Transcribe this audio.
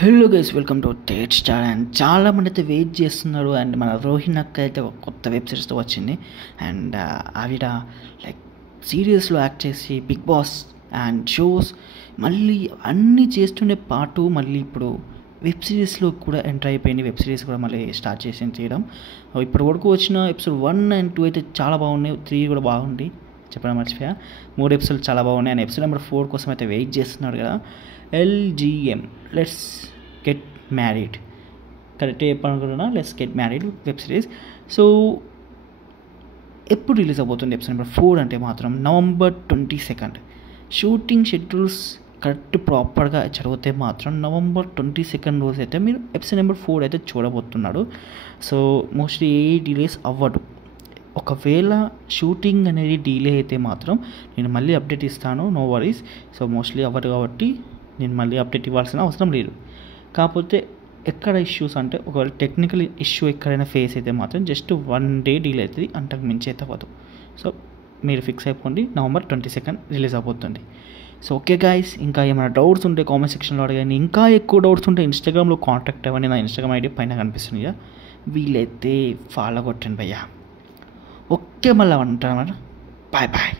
Hello guys, welcome to Tate star. And చాలామంది అయితే wait చేస్తున్నారు. అండ్ మన రోహిణి అక్క అయితే ఒక కొత్త వెబ్ సిరీస్తో వచ్చింది. అండ్ ఆవిడ లైక్ సీరియల్స్లో యాక్ట్ చేసి బిగ్ బాస్ అండ్ షోస్ మళ్ళీ అన్నీ చేస్తుండే పాటు మళ్ళీ ఇప్పుడు వెబ్ సిరీస్లో కూడా ఎంటర్ అయిపోయింది. వెబ్ సిరీస్ కూడా మళ్ళీ స్టార్ట్ చేసి చేయడం. ఇప్పటి వరకు వచ్చిన ఎపిసోడ్ 1 and 2 అయితే చాలా బాగున్నాయి. 3 కూడా బాగుంది, చెప్పడం మర్చిపోయా. 3 ఎపిసోడ్లు చాలా బాగున్నాయి. అండ్ ఎపిసోడ్ నెంబర్ 4 కోసం అయితే వెయిట్ చేస్తున్నాడు కదా. LGM let's get married, correct చెప్పనుకుంటున్నా. Let's get married web series. So ఎప్పుడు రిలీజ్ అవబోతుంది ఎపిసోడ్ నెంబర్ 4 అంటే మాత్రం November 22. షూటింగ్ షెడ్యూల్స్ కరెక్ట్ ప్రాపర్గా చదివితే మాత్రం November 22 రోజు అయితే మీరు ఎపిసోడ్ నెంబర్ 4 అయితే చూడబోతున్నాడు. సో మోస్ట్లీ ఏ డిలేస్ అవ్వదు. ఒకవేళ షూటింగ్ అనేది డిలే అయితే మాత్రం నేను మళ్ళీ అప్డేట్ ఇస్తాను, నో వరీస్. సో మోస్ట్లీ అవ్వదు కాబట్టి నేను మళ్ళీ అప్డేట్ ఇవ్వాల్సిన అవసరం లేదు. కాకపోతే ఎక్కడ ఇష్యూస్ అంటే ఒకవేళ టెక్నికల్ ఇష్యూ ఎక్కడైనా ఫేస్ అయితే మాత్రం జస్ట్ 1 day డిలే అవుతుంది, అంతకు మించి అయితే అవ్వదు. సో మీరు ఫిక్స్ అయిపోండి, November 22 రిలీజ్ అవబోతుంది. సో ఓకే గాయస్, ఇంకా ఏమైనా డౌట్స్ ఉంటే కామెంట్ సెక్షన్లో అడగండి. ఇంకా ఎక్కువ డౌట్స్ ఉంటే ఇన్స్టాగ్రామ్లో కాంటాక్ట్ అవ్వండి. నా ఇన్స్టాగ్రామ్ ఐడి పైన కనిపిస్తుంది కదా, వీలైతే ఫాలో కొట్టండి భయ్యా. ఓకే, మళ్ళీ ఉంటాను. Bye bye.